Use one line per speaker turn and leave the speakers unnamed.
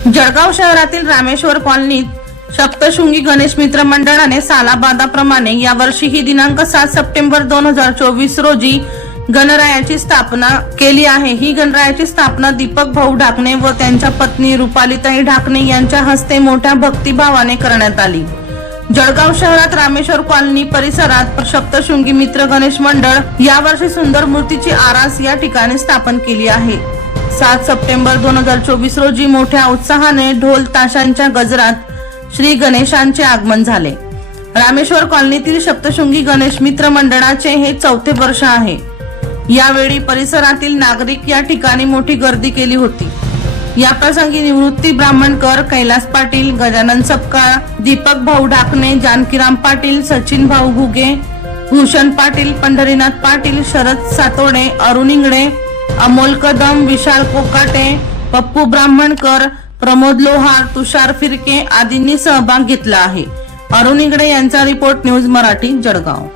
जळगाव शहरातील रामेश्वर कॉलनीत सप्तशृंगी गणेश मित्र मंडळाने सालाबादाप्रमाणे यावर्षीही दिनांक सात सप्टेंबर दोन हजार चोवीस रोजी गणरायाची स्थापना केली आहे. ही गणरायाची स्थापना दीपक भाऊ ढाकणे व त्यांच्या पत्नी रुपालीताई ढाकणे यांच्या हस्ते मोठ्या भक्तिभावाने करण्यात आली. जळगाव शहरात रामेश्वर कॉलनी परिसरात सप्तशृंगी मित्र गणेश मंडळ यावर्षी सुंदर मूर्तीची आरास या ठिकाणी स्थापन केली आहे. सात सप्टेंबर दोन हजार चोवीस रोजी मोठ्या उत्साहाने ढोल ताशांच्या गजरात श्री गणेशांचे आगमन झाले. रामेश्वर कॉलनीतील सप्तशृंगी गणेश मित्र मंडळाचे हे चौथे वर्ष आहे. यावेळी परिसरातील नागरिक या ठिकाणी मोठी गर्दी केली होती. या प्रसंगी निवृत्ती ब्राह्मणकर कैलास पाटील गजानन सपकाळ दीपक भाऊ ढाकणे जानकीराम पाटील सचिन भाऊ घुगे भूषण पाटील पंढरीनाथ पाटील शरद सातोडे अरुण इंगडे अमोल कदम विशाल कोकाटे पप्पू ब्राह्मणकर प्रमोद लोहार तुषार फिरके आदींनी सहभाग घेतला आहे. अरुण इंगडे यांचा रिपोर्ट न्यूज मराठी जळगाव.